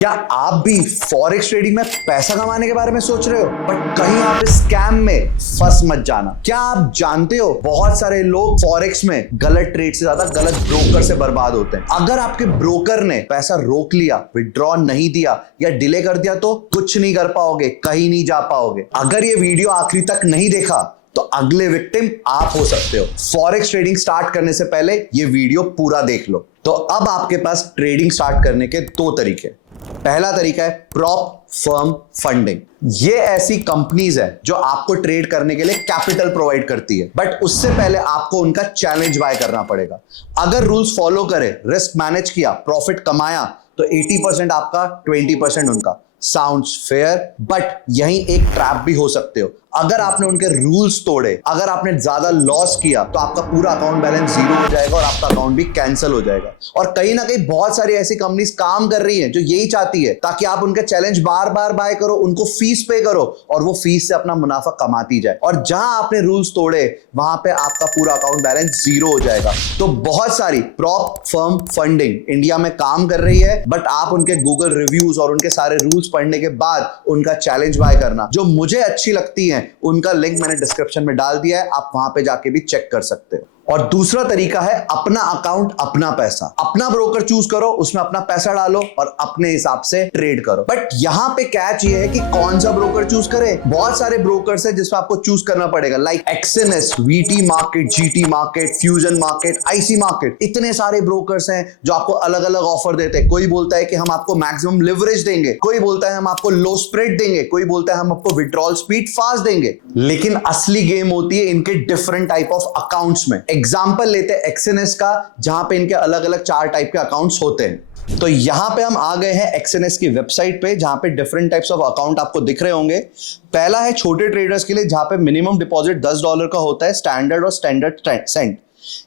क्या आप भी फॉरेक्स ट्रेडिंग में पैसा कमाने के बारे में सोच रहे हो, बट कहीं आप इस स्कैम में फंस मत जाना। क्या आप जानते हो बहुत सारे लोग फॉरेक्स में गलत ट्रेड से ज्यादा गलत ब्रोकर से बर्बाद होते हैं। अगर आपके ब्रोकर ने पैसा रोक लिया, विड्रॉ नहीं दिया या डिले कर दिया तो कुछ नहीं कर पाओगे, कहीं नहीं जा पाओगे। अगर ये वीडियो आखिरी तक नहीं देखा तो अगले विक्टिम आप हो सकते हो। फॉरेक्स ट्रेडिंग स्टार्ट करने से पहले ये वीडियो पूरा देख लो। तो अब आपके पास ट्रेडिंग स्टार्ट करने के दो तरीके। पहला तरीका है प्रॉप फर्म फंडिंग। ये ऐसी कंपनीज है जो आपको ट्रेड करने के लिए कैपिटल प्रोवाइड करती है, बट उससे पहले आपको उनका चैलेंज बाय करना पड़ेगा। अगर रूल्स फॉलो करे, रिस्क मैनेज किया, प्रॉफिट कमाया तो 80% आपका, 20% उनका। साउंड्स फेयर, बट यहीं एक ट्रैप भी हो सकते हो। अगर आपने उनके रूल्स तोड़े, अगर आपने ज्यादा लॉस किया तो आपका पूरा अकाउंट बैलेंस जीरो हो जाएगा और आपका अकाउंट भी कैंसिल हो जाएगा। और कहीं ना कहीं बहुत सारी ऐसी कंपनीज काम कर रही हैं जो यही चाहती है ताकि आप उनके चैलेंज बार बार बाय करो, उनको फीस पे करो और वो फीस से अपना मुनाफा कमाती जाए। और जहां आपने रूल्स तोड़े वहां पे आपका पूरा अकाउंट बैलेंस जीरो हो जाएगा। तो बहुत सारी प्रॉप फर्म फंडिंग इंडिया में काम कर रही है, बट आप उनके गूगल रिव्यूज और उनके सारे रूल्स पढ़ने के बाद उनका चैलेंज बाय करना, जो मुझे अच्छी लगती है, उनका लिंक मैंने डिस्क्रिप्शन में डाल दिया है, आप वहां पे जाके भी चेक कर सकते हो। और दूसरा तरीका है अपना अकाउंट अपना पैसा। अपना ब्रोकर चूज करो, उसमें अपना पैसा डालो और अपने हिसाब से ट्रेड करो। बट यहां पे कैच ये है कि कौन सा ब्रोकर चूज करें। बहुत सारे ब्रोकर्स है जिसमें आपको चूज करना पड़ेगा, like XNS, VT market, GT market, fusion market, IC market. इतने सारे ब्रोकर्स हैं जो आपको अलग अलग ऑफर देते हैं। कोई बोलता है कि हम आपको मैक्सिमम लिवरेज देंगे, कोई बोलता है हम आपको लो स्प्रेड देंगे, कोई बोलता है हम आपको विड्रॉल स्पीड फास्ट देंगे। लेकिन असली गेम होती है इनके डिफरेंट टाइप ऑफ अकाउंट्स में। एग्जाम्पल लेते हैं एक्सएनएस का, जहां पे इनके अलग अलग 4 टाइप के अकाउंट्स होते हैं। तो यहां पे हम आ गए हैं एक्सएनएस की वेबसाइट पे, जहां पे डिफरेंट टाइप्स ऑफ अकाउंट आपको दिख रहे होंगे। पहला है छोटे ट्रेडर्स के लिए, जहां पे मिनिमम डिपॉजिट $10 का होता है, स्टैंडर्ड और स्टैंडर्ड सेंट।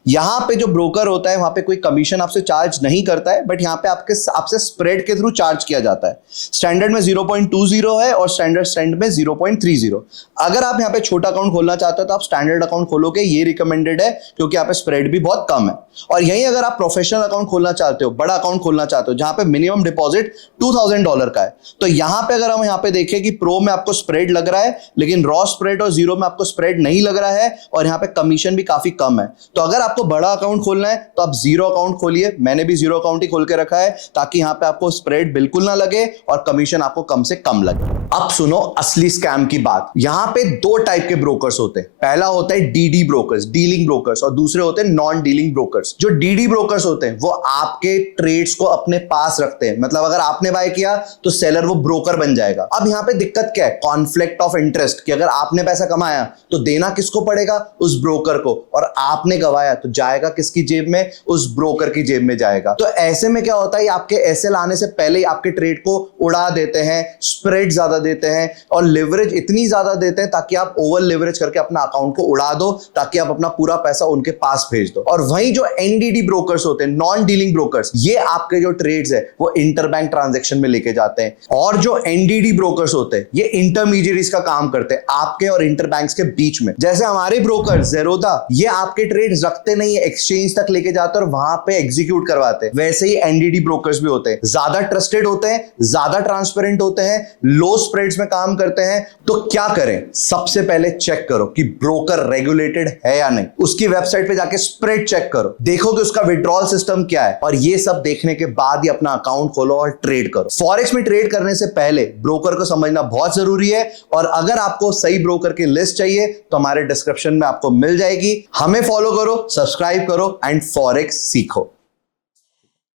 यहां पे जो ब्रोकर होता है वहां पे कोई कमीशन आपसे चार्ज नहीं करता है, बट यहां पे आपसे स्प्रेड के थ्रू चार्ज किया जाता है। स्टैंडर्ड में 0.20 है और स्टैंडर्ड स्टैंड में 0.30। अगर आप यहां पे छोटा अकाउंट खोलना चाहते हो तो आप स्टैंडर्ड अकाउंट खोलोगे, ये रिकमेंडेड है क्योंकि यहाँ पे स्प्रेड भी बहुत कम है। और यहीं अगर आप प्रोफेशनल अकाउंट खोलना चाहते हो, बड़ा अकाउंट खोलना चाहते हो, जहां पे मिनिमम डिपॉजिट $2000 का है, तो यहां पे अगर हम यहां पे देखें कि प्रो में आपको स्प्रेड लग रहा है, लेकिन रॉ स्प्रेड और जीरो में आपको स्प्रेड नहीं लग रहा है और यहां पे कमीशन भी काफी कम है। तो अगर आपको बड़ा अकाउंट खोलना है तो आप जीरो अकाउंट खोलिए। मैंने भी जीरो अकाउंट ही खोल के रखा है ताकि यहां पे आपको स्प्रेड बिल्कुल ना लगे और कमीशन आपको कम से कम लगे। अब सुनो असली स्कैम की बात। यहां पे 2 टाइप के ब्रोकर्स होते हैं। पहला होता है डीडी ब्रोकर्स, डीलिंग ब्रोकर्स, और दूसरे होते हैं नॉन डीलिंग ब्रोकर्स। जो डीडी ब्रोकर्स होते हैं वो आपके ट्रेड्स को अपने पास रखते हैं, मतलब अगर आपने बाय किया तो सेलर वो ब्रोकर बन जाएगा। अब यहां पे दिक्कत क्या है? कॉन्फ्लिक्ट ऑफ इंटरेस्ट, कि अगर आपने पैसा कमाया तो देना किसको पड़ेगा? उस ब्रोकर को, और आपने गवाया तो जाएगा किसकी जेब में? उस ब्रोकर की जेब में जाएगा। तो ऐसे में क्या होता है, आपके एसएल आने से पहले ही आपके ट्रेड को उड़ा देते हैं, स्प्रेड ज्यादा देते हैं और लिवरेज इतनी ज्यादा देते हैं ताकि आप ओवर लिवरेज करके अपना अकाउंट को उड़ा दो, ताकि आप अपना पूरा पैसा उनके पास भेज दो। और वहीं जो एनडीडी ब्रोकर्स होते हैं, नॉन डीलिंग ब्रोकर्स, ये आपके जो ट्रेड्स है वो इंटरबैंक ट्रांजैक्शन में लेके जाते हैं। और जो एनडीडी ब्रोकर्स होते हैं ये इंटरमीडिएरीज का काम करते हैं आपके और इंटरबैंक्स के बीच में। जैसे हमारे ब्रोकर ज़ेरोधा, ये आपके ट्रेड्स रखते नहीं है, एक्सचेंज तक लेके जाते हैं और वहां पे एग्जीक्यूट करवाते हैं। वैसे ही एनडीडी ब्रोकर्स भी होते हैं, ज्यादा ट्रस्टेड होते हैं, ज्यादा ट्रांसपेरेंट होते हैं, लो स्प्रेड्स में काम करते हैं। तो क्या करें? सबसे पहले चेक करो कि ब्रोकर रेगुलेटेड है या नहीं। उसकी वेबसाइट पे जाके स्प्रेड चेक करो, देखो कि उसका विड्रॉल सिस्टम क्या है, और ये सब देखने के बाद ही अपना अकाउंट खोलो और ट्रेड करो। फॉरेक्स में ट्रेड करने से पहले ब्रोकर को समझना बहुत जरूरी है। और अगर आपको सही ब्रोकर की लिस्ट चाहिए तो हमारे डिस्क्रिप्शन में आपको मिल जाएगी। हमें फॉलो करो, सब्सक्राइब करो एंड फॉरेक्स सीखो।